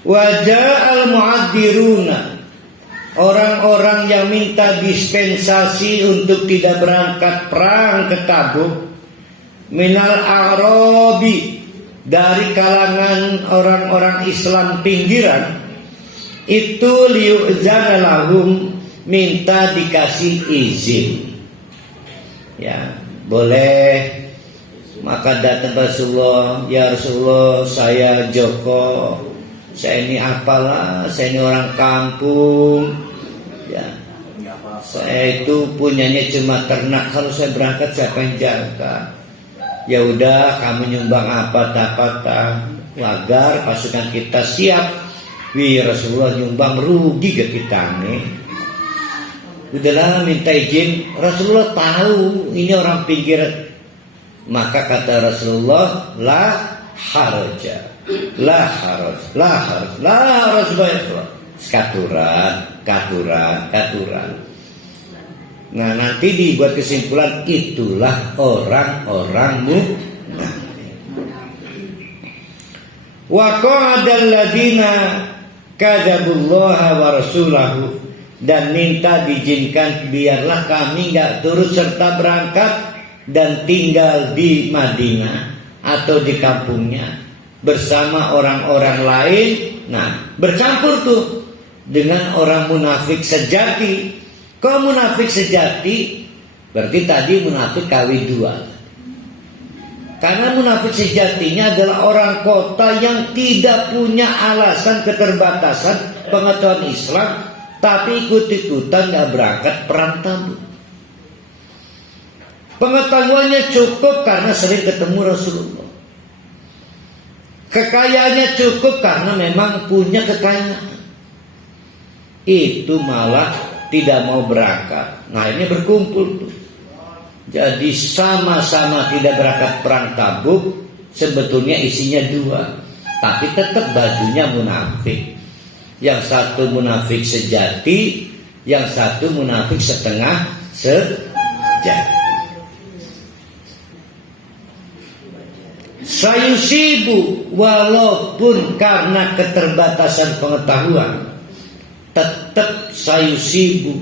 Waja'al mu'addiruna, orang-orang yang minta dispensasi untuk tidak berangkat perang ke Tabuk, minal a'rabi, dari kalangan orang-orang Islam pinggiran, itu liu'zana lahum, minta dikasih izin. Ya, boleh. Maka datang Rasulullah, ya Rasulullah, saya Joko, saya ini apalah, saya ini orang kampung, ya, saya itu punyanya cuma ternak, kalau saya berangkat siapa yang jaga? Ya udah, kamu nyumbang apa agar pasukan kita siap. Wih, Rasulullah nyumbang rugi ke kita nih. Udahlah, minta izin. Rasulullah tahu ini orang pinggiran. Maka kata Rasulullah, la haraja, la haraj bayar. Katuran. Nah, nanti dibuat kesimpulan, itulah orang-orang munafik. Wa qa'adal ladina kadzabullaha wa rasulahu, dan minta diizinkan biarlah kami enggak turut serta berangkat dan tinggal di Madinah atau di kampungnya bersama orang-orang lain. Nah, bercampur tuh dengan orang munafik sejati. Kalau munafik sejati berarti tadi munafik kawin dua. Karena munafik sejatinya adalah orang kota yang tidak punya alasan keterbatasan pengetahuan Islam, tapi ikut-ikutan gak berangkat perang Tabuk. Pengetahuannya cukup karena sering ketemu Rasulullah. Kekayaannya cukup karena memang punya kekayaan. Itu malah tidak mau berangkat. Nah, ini berkumpul tuh. Jadi sama-sama tidak berangkat perang Tabuk. Sebetulnya isinya dua, tapi tetap bajunya munafik. Yang satu munafik sejati, yang satu munafik setengah sejati. Sayusibu, walaupun karena keterbatasan pengetahuan, tetap sayusibu,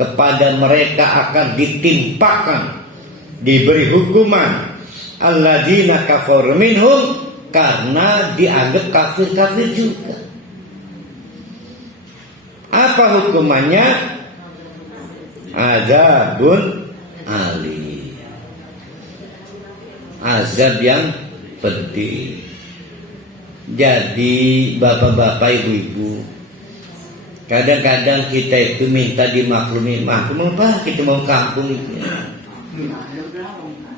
kepada mereka akan ditimpakan, diberi hukuman alladzina kafaru minhum, karena dianggap kafir-kafir juga. Apa hukumannya? Azabun alim, azab yang pedih. Jadi bapak-bapak, ibu-ibu, kadang-kadang kita itu minta dimaklumi. Maklum apa? Kita mau kampung itu.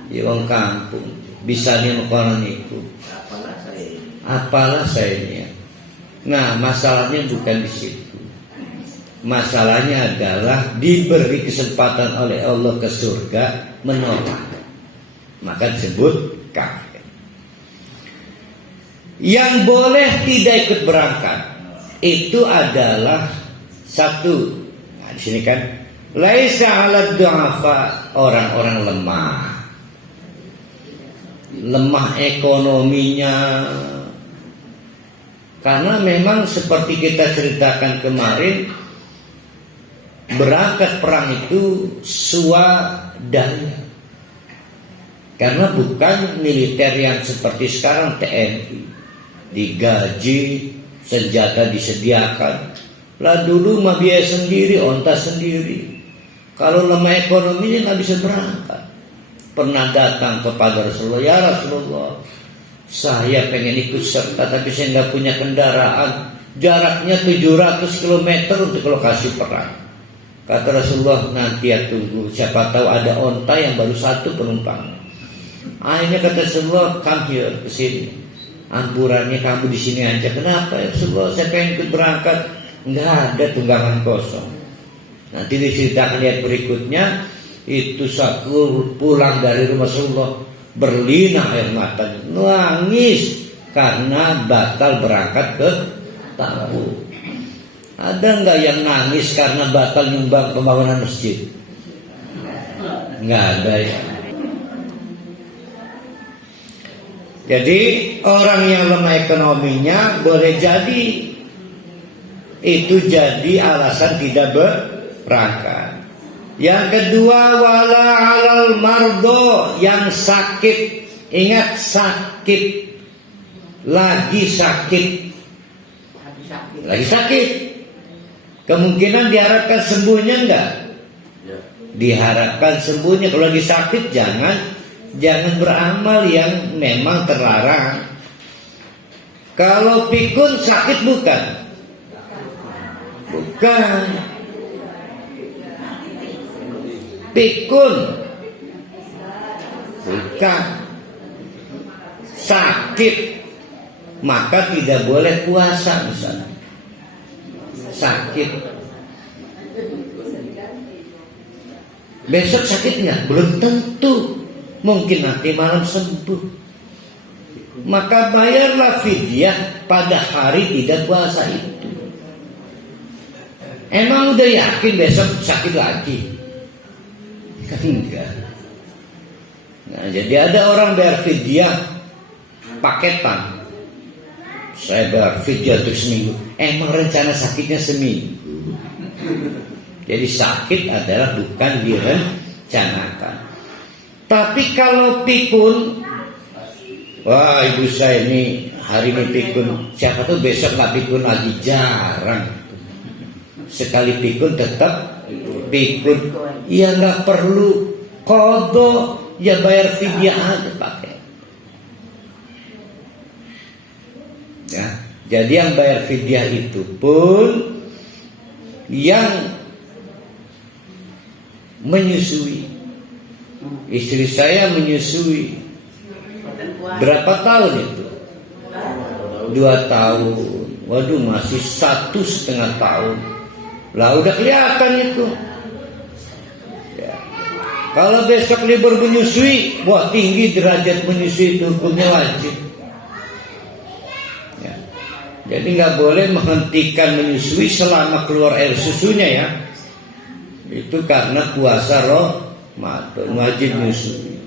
Ya orang kampung. Bisa nih orang itu. Apalah saya ini. Nah, masalahnya bukan di situ. Masalahnya adalah diberi kesempatan oleh Allah ke surga, menolak. Maka disebut kafir. Yang boleh tidak ikut berangkat itu adalah satu. Nah, di sini kan laisa 'alad du'afa, orang-orang lemah ekonominya. Karena memang seperti kita ceritakan kemarin, berangkat perang itu swadaya. Karena bukan militer yang seperti sekarang TNI, digaji, senjata disediakan. Lah dulu mah biaya sendiri, onta sendiri. Kalau lemah ekonominya nggak bisa berangkat. Pernah datang kepada Rasulullah, ya Rasulullah, saya pengen ikut serta tapi saya nggak punya kendaraan. Jaraknya 700 km untuk lokasi perang. Kata Rasulullah, nanti ya tunggu, siapa tahu ada onta yang baru satu penumpang. Akhirnya kata Rasulullah, come here, ke sini. Ampurannya kamu di sini aja. Kenapa ya Rasulullah? Saya pengen ikut berangkat. Enggak ada tunggangan kosong. Nanti diceritakan lihat berikutnya. Itu Sakur pulang dari rumah Rasulullah, berlinang air mata, nangis karena batal berangkat ke Tabuk. Ada enggak yang nangis karena batal nyumbang pembangunan masjid? Enggak ada ya. Jadi orang yang lemah ekonominya boleh jadi itu jadi alasan tidak berangkat. Yang kedua, wala alal mardo, yang sakit. Ingat, sakit, lagi sakit, lagi sakit. Kemungkinan diharapkan sembuhnya enggak? Diharapkan sembuhnya. Kalau lagi sakit jangan beramal yang memang terlarang. Kalau pikun sakit bukan? Bukan. Pikun bukan. Sakit maka tidak boleh puasa misalnya. Sakit. Besok sakitnya belum tentu. Mungkin nanti malam sembuh. Maka bayarlah fidyah pada hari tidak puasa itu. Emang udah yakin besok sakit lagi? Enggak. Nah, jadi ada orang bayar fidyah paketan. Saya bayar fidyah untuk seminggu. Emang rencana sakitnya seminggu. Jadi sakit adalah bukan direncanakan. Tapi kalau pikun, wah ibu saya ini hari ini pikun, siapa tuh besok nggak pikun lagi, jarang. Sekali pikun tetap pikun. Ya nggak perlu qadha, ya bayar fidyah aja pakai. Ya, jadi yang bayar fidyah itu pun yang menyusui. Istri saya menyusui. Berapa tahun itu? 2 tahun. Waduh, masih 1,5 tahun. Lah udah kelihatan itu. Ya. Kalau besok libur menyusui, wah tinggi derajat menyusui itu, hukumnya wajib. Ya. Jadi nggak boleh menghentikan menyusui selama keluar air susunya ya. Itu karena puasa Ramadan wajib menyusui.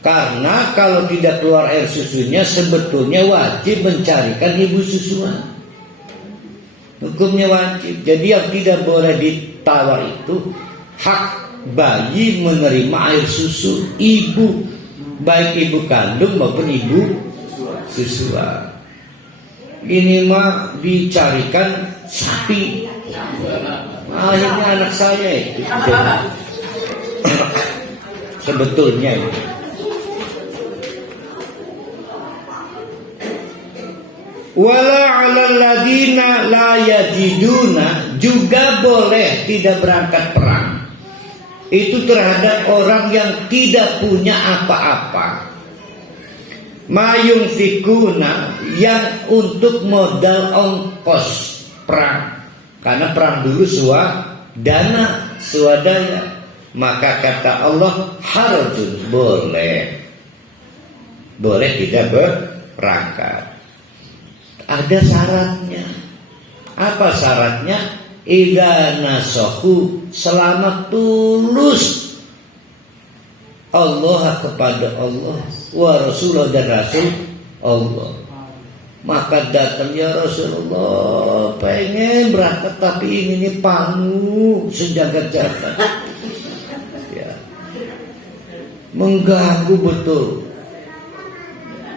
Karena kalau tidak keluar air susunya sebetulnya wajib mencarikan ibu susuan. Hukumnya wajib. Jadi yang tidak boleh ditawar itu hak bayi menerima air susu ibu, baik ibu kandung maupun ibu susuan. Ini mah dicarikan sapi. Akhirnya anak saya itu sebetulnya itu. Wala 'alal ladina la yajiduna, juga boleh tidak berangkat perang. Itu terhadap orang yang tidak punya apa-apa. Mayung fikuna, yang untuk modal ongkos perang. Karena perang dulu swadaya. Maka kata Allah, harjun, boleh tidak berangkat. Ada syaratnya. Apa syaratnya? Idza nasahu, selama tulus Allah kepada Allah wa Rasulullah dan Rasul Allah. Maka datang, ya Rasulullah, pengen berangkat tapi ini panu sejagat-jagat. Ya. Mengganggu betul.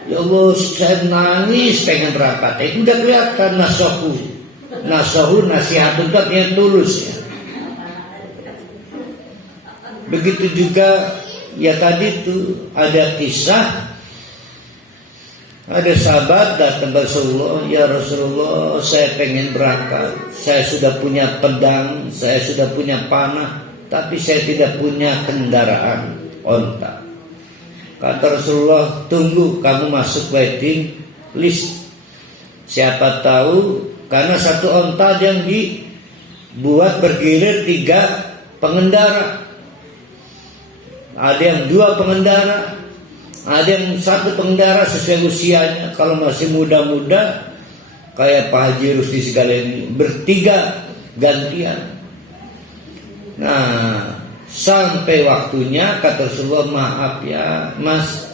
Ya Allah, saya nangis pengen berangkat. Itu udah kelihatan nasahu nasihat untuk yang tulus ya. Begitu juga ya tadi itu ada kisah. Ada sahabat datang ke Rasulullah, ya Rasulullah, saya pengen berangkat. Saya sudah punya pedang, saya sudah punya panah, tapi saya tidak punya kendaraan onta. Kata Rasulullah, tunggu kamu masuk waiting list. Siapa tahu, karena satu onta yang dibuat bergilir 3 pengendara. Ada yang 2 pengendara, ada yang 1 pengendara sesuai usianya. Kalau masih muda-muda kayak Pak Haji Rusdi segala ini, bertiga gantian. Nah, sampai waktunya kata Rasulullah, maaf ya Mas,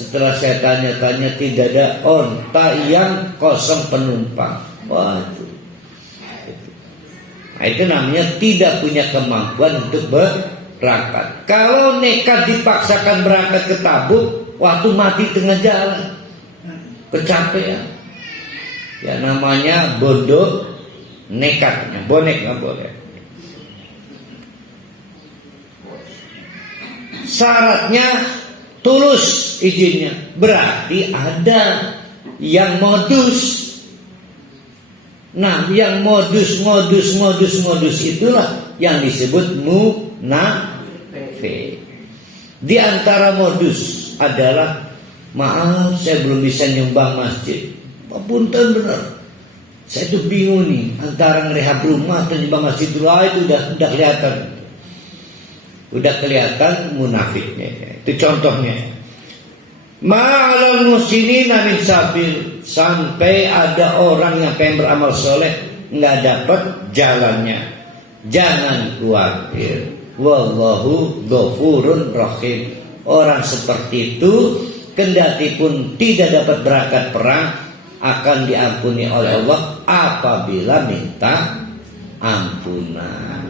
Setelah saya tanya-tanya, tidak ada onta yang kosong penumpang. Waduh. Nah, itu namanya tidak punya kemampuan untuk berangkat. Kalau nekat dipaksakan berangkat ke Tabuk, waktu mati tengah jalan, kecapean. Ya namanya bodoh nekatnya, bonek nggak boleh. Syaratnya tulus izinnya, berarti ada yang modus. Nah, yang modus itulah yang disebut munafik. Di antara modus adalah, maaf saya belum bisa nyumbang masjid. Punten benar. Saya tuh bingung nih antara ngerehab rumah dan nyumbang masjid itu udah kelihatan. Udah kelihatan munafiknya. Itu contohnya. Ma'alal muslimina min sabil, sampai ada orang yang pengen beramal soleh nggak dapat jalannya. Jangan khawatir. Wallahu ghafurun rahim. Orang seperti itu kendati pun tidak dapat berangkat perang akan diampuni oleh Allah apabila minta ampunan.